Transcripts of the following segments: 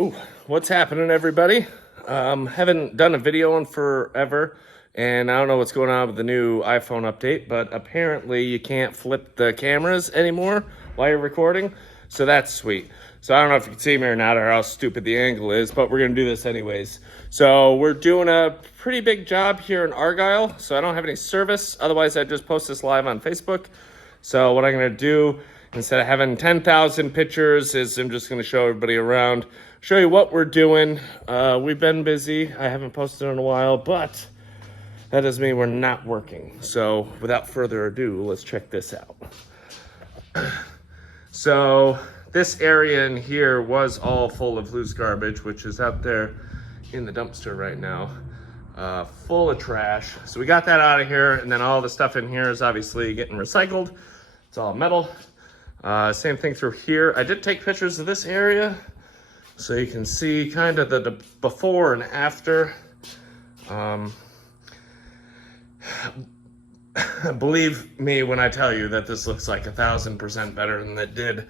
Ooh, what's happening, everybody? Haven't done a video in forever, and I don't know what's going on with the new iPhone update, but apparently you can't flip the cameras anymore while you're recording, so that's sweet. So I don't know if you can see me or not, or how stupid the angle is, but we're gonna do this anyways. So we're doing a pretty big job here in Argyle, so I don't have any service. Otherwise, I'd just post this live on Facebook. So what I'm gonna do, instead of having 10,000 pictures, is I'm just gonna show everybody around, show you what we're doing. We've been busy. I haven't posted in a while, but that doesn't mean we're not working. So without further ado, let's check this out. So this area in here was all full of loose garbage, which is out there in the dumpster right now, full of trash. So we got that out of here, and then all the stuff in here is obviously getting recycled. It's all metal. Same thing through here. I did take pictures of this area, so you can see kind of the before and after. Believe me when I tell you that this looks like 1,000% better than it did.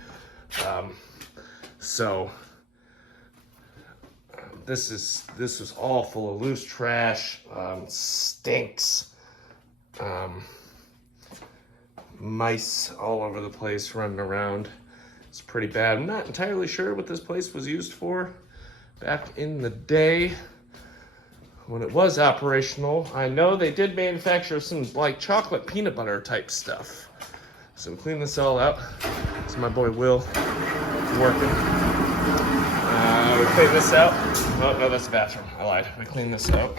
This is all full of loose trash, stinks, mice all over the place running around. It's pretty bad. I'm not entirely sure what this place was used for back in the day when it was operational. I know they did manufacture some like chocolate peanut butter type stuff. So we clean this all out. It's my boy Will working. We clean this out. Oh no, that's the bathroom. I lied. We clean this out.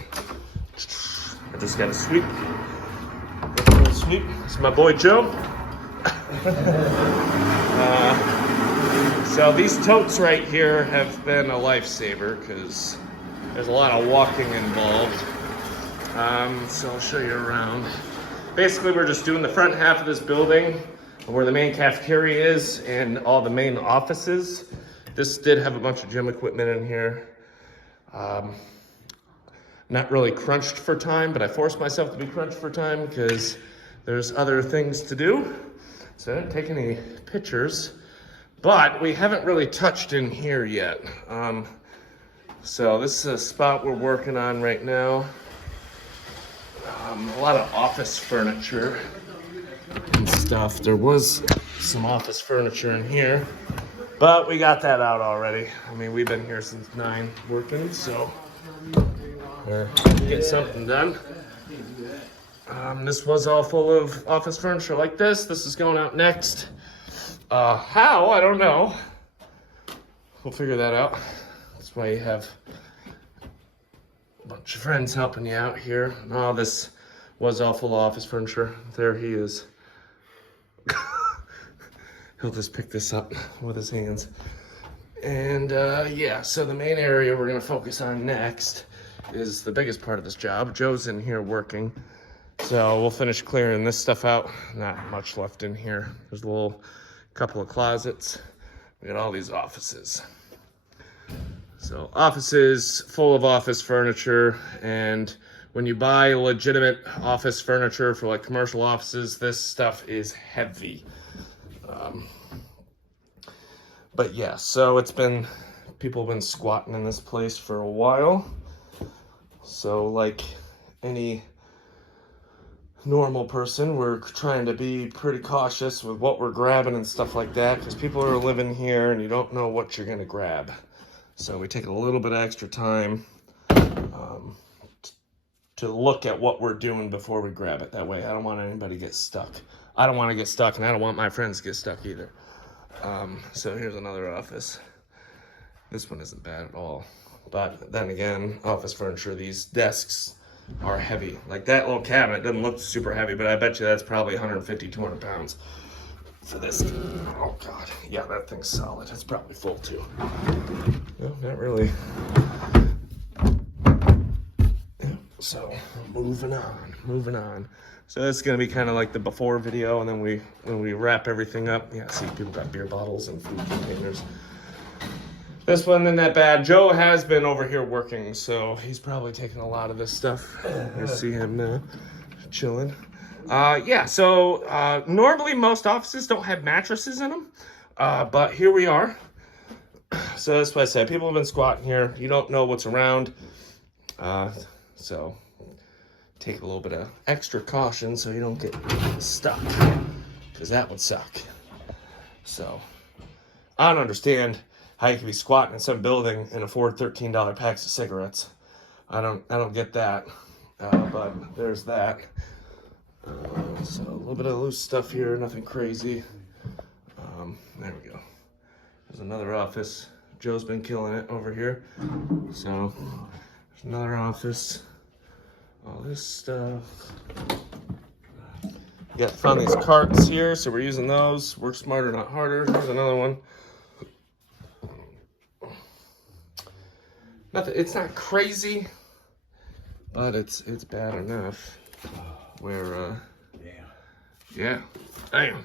I just got to sweep. Sweep. It's my boy Joe. So these totes right here have been a lifesaver because there's a lot of walking involved. So I'll show you around. Basically, we're just doing the front half of this building where the main cafeteria is and all the main offices. This did have a bunch of gym equipment in here. Not really crunched for time, but I forced myself to be crunched for time because there's other things to do. So I didn't take any pictures, but we haven't really touched in here yet. So this is a spot we're working on right now. A lot of office furniture and stuff. There was some office furniture in here, but we got that out already. I mean, we've been here since 9 working, so we're getting something done. This was all full of office furniture like this. This is going out next. How? I don't know. We'll figure that out. That's why you have a bunch of friends helping you out here. Oh, this was all full of office furniture. There he is. He'll just pick this up with his hands. And yeah, so the main area we're gonna focus on next is the biggest part of this job. Joe's in here working. So we'll finish clearing this stuff out. Not much left in here. There's a little couple of closets. We got all these offices. So offices full of office furniture, and when you buy legitimate office furniture for like commercial offices, this stuff is heavy. But yeah, so people have been squatting in this place for a while. So like any normal person, we're trying to be pretty cautious with what we're grabbing and stuff like that, because people are living here and you don't know what you're gonna grab. So we take a little bit of extra time to look at what we're doing before we grab it. That way I don't want anybody to get stuck. I don't want to get stuck, and I don't want my friends to get stuck either. So here's another office. This one isn't bad at all. But then again, office furniture, these desks are heavy. Like that little cabinet doesn't look super heavy, but I bet you that's probably 150, 200 pounds for this. Oh God, yeah, that thing's solid. It's probably full too. No, not really. Yeah, so moving on. So this is gonna be kind of like the before video, and then when we wrap everything up, yeah, see people got beer bottles and food containers. This one isn't that bad. Joe has been over here working, so he's probably taking a lot of this stuff. You see him now, chilling. Yeah, so normally most offices don't have mattresses in them, but here we are. So that's what I said. People have been squatting here. You don't know what's around. So take a little bit of extra caution so you don't get stuck, because that would suck. So I don't understand how you can be squatting in some building and afford $13 packs of cigarettes. I don't get that. But there's that. So a little bit of loose stuff here, nothing crazy. There we go. There's another office. Joe's been killing it over here. So there's another office. All this stuff. Found these carts here, so we're using those. Work smarter, not harder. Here's another one. Nothing. It's not crazy, but it's bad enough. Where yeah, damn,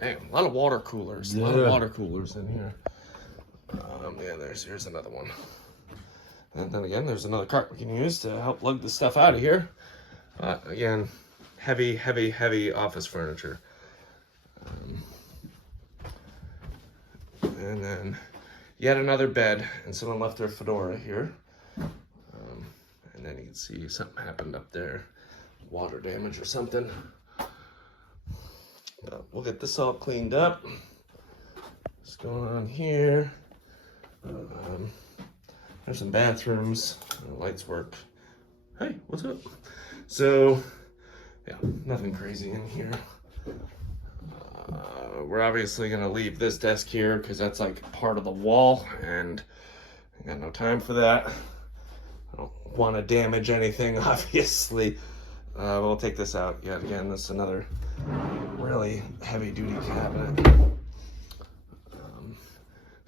a lot of water coolers. A lot of water coolers in here. Yeah, here's another one. And then again, there's another cart we can use to help lug the stuff out of here. Again, heavy office furniture. And then yet another bed, and someone left their fedora here. And then you can see something happened up there, water damage or something. But we'll get this all cleaned up. What's going on here? There's some bathrooms. The lights work. Hey, what's up? So, yeah, nothing crazy in here. We're obviously gonna leave this desk here because that's like part of the wall, and I got no time for that. I don't want to damage anything, obviously. We'll take this out yet again. This is another really heavy-duty cabinet.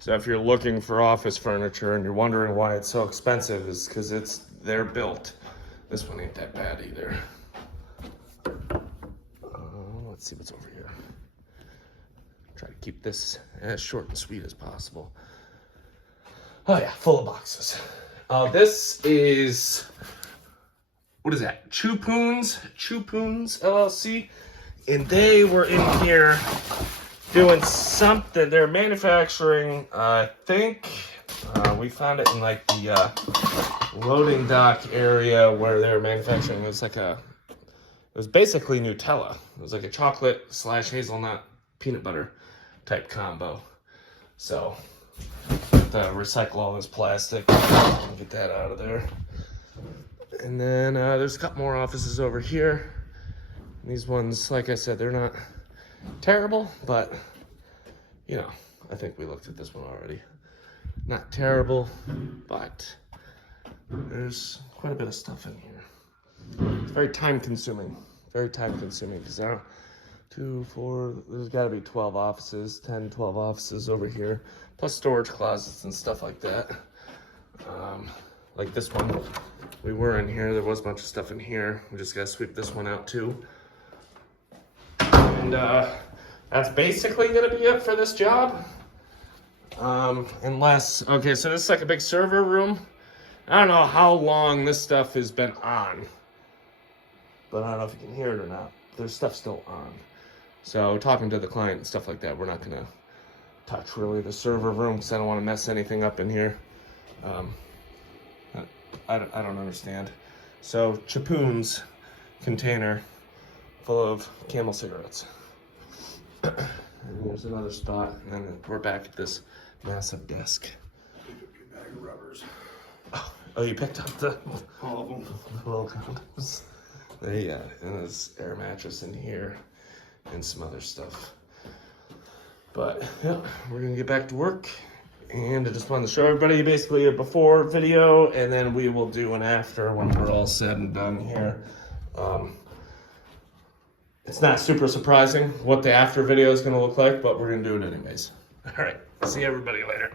So if you're looking for office furniture and you're wondering why it's so expensive, is because they're built. This one ain't that bad either. Let's see what's over here. Try to keep this as short and sweet as possible. Oh yeah, full of boxes. This is, what is that? Chupoons LLC. And they were in here doing something. They're manufacturing, I think, we found it in like the loading dock area where they're manufacturing. It was basically Nutella. It was like a chocolate / hazelnut peanut butter type combo. So, recycle all this plastic, get that out of there. And then there's a couple more offices over here. And these ones, like I said, they're not terrible, but you know, I think we looked at this one already. Not terrible, but there's quite a bit of stuff in here. It's very time consuming because now 2, 4, there's got to be 12 offices, 10, 12 offices over here, plus storage closets and stuff like that. Like this one, we were in here, there was a bunch of stuff in here. We just got to sweep this one out too. And that's basically gonna be it for this job. Okay, so this is like a big server room. I don't know how long this stuff has been on, but I don't know if you can hear it or not. There's stuff still on. So talking to the client and stuff like that, we're not gonna touch really the server room because I don't want to mess anything up in here. I don't understand. So Chupoons container full of Camel cigarettes. And there's another spot, and then we're back at this massive desk. Bag of rubbers. Oh, you picked up All of them. the little condoms. Yeah, and there's air mattress in here and some other stuff. But yeah, we're gonna get back to work. And I just wanted to show everybody basically a before video, and then we will do an after when we're all said and done here. It's not super surprising what the after video is going to look like, but we're going to do it anyways. All right, see everybody later.